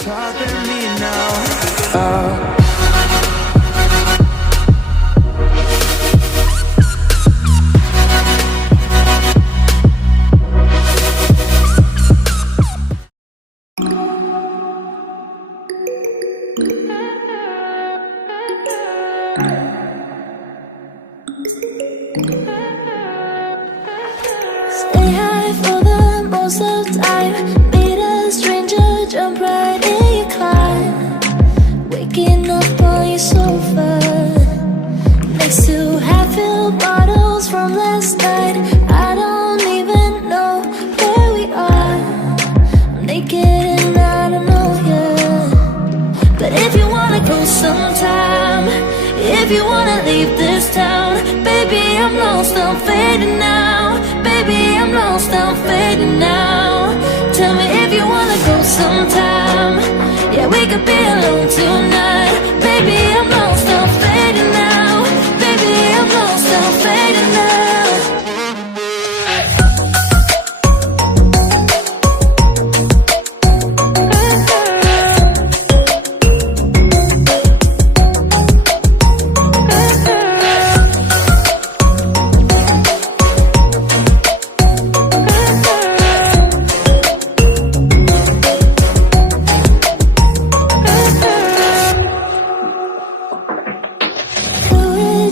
Stopping me now. Stay high for the most of the time. Meet a stranger, jump right in your climb. Waking up on your sofa next to half-filled bottles from last night. I don't even know where we are. I'm naked and I don't know you. But if you wanna go sometime, if you wanna leave this town, baby, I'm lost, I'm fading now. Baby, I'm lost, I'm fading now. Tell me if you wanna go sometime. Yeah, we could be alone tonight. Baby, I'm lost, I'm fading now. Baby, I'm lost, I'm fading now.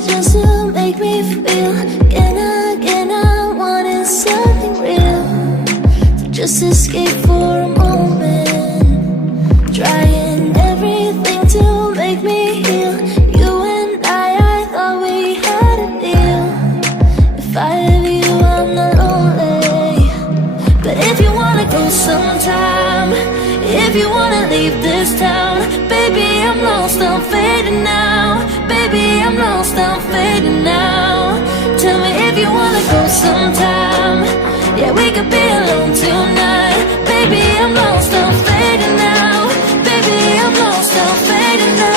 Just to make me feel again, I wanted something real to just escape for a moment, trying everything to make me heal. You and I thought we had a deal. If I have you, I'm not lonely. But if you wanna go sometime, if you wanna leave this town, baby, I'm lost, I'm fading now. Baby, I'm lost, I'm fading now. Tell me if you wanna go sometime. Yeah, we could be alone tonight. Baby, I'm lost, I'm fading now. Baby, I'm lost, I'm fading now.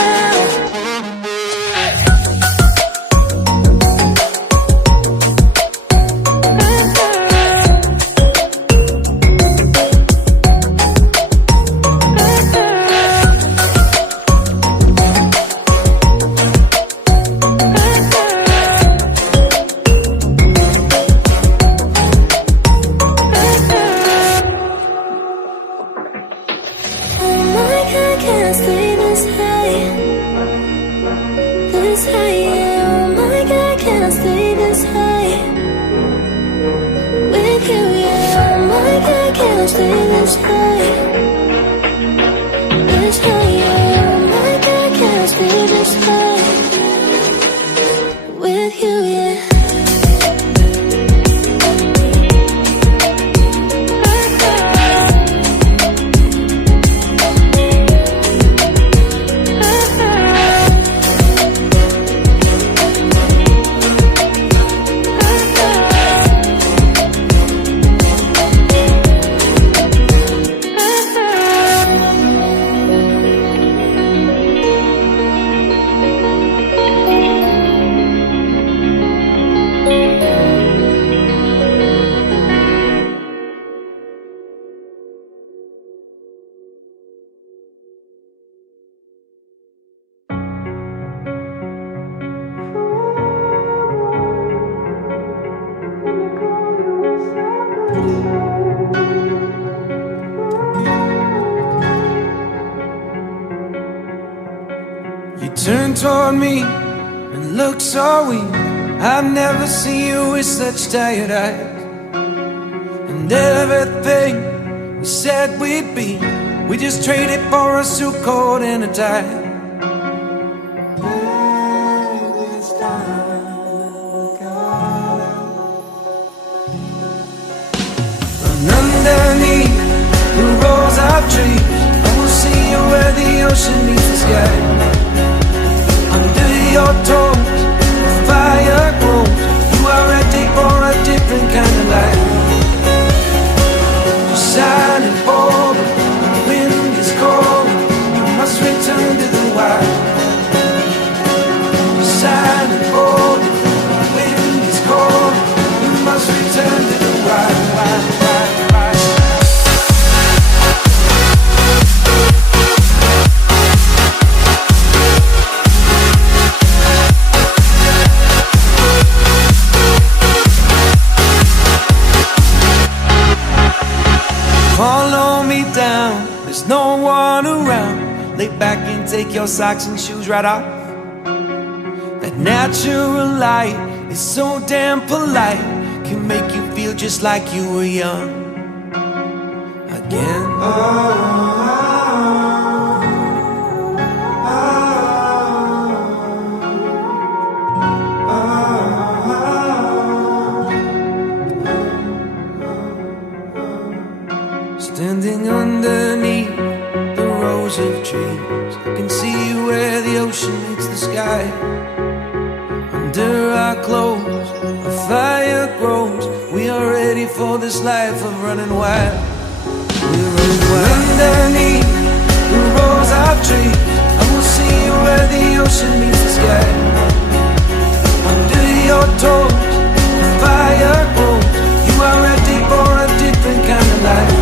Turn toward me and look so weak. I've never seen you with such tired eyes. And everything we said we'd be, we just traded for a suit coat and a tie. And underneath the rows of trees, I will see you where the ocean meets the sky. Under your toes, the fire grows. You are ready for a different kind of life. You're shining forward, the wind is cold. You must return to the wild. your socks and shoes right off. That natural light is so damn polite, can make you feel just like you were young again. Standing underneath the rows of trees, I can see where the ocean meets the sky. Under our clothes, a fire grows. We are ready for this life of running wild. We're running wild. Underneath the rows of trees, I will see where the ocean meets the sky. Under your toes, the fire grows. You are ready for a different kind of life.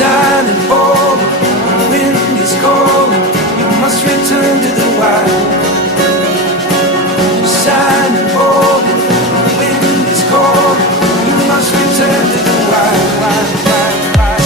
Silent bold, the wind is cold. You must return to the wild. Silent bold, the wind is cold. You must return to the wild, wild, wild, wild.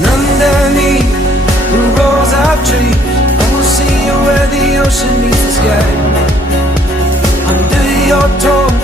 Underneath the rows of trees, I will see you where the ocean meets the sky. Under your toes,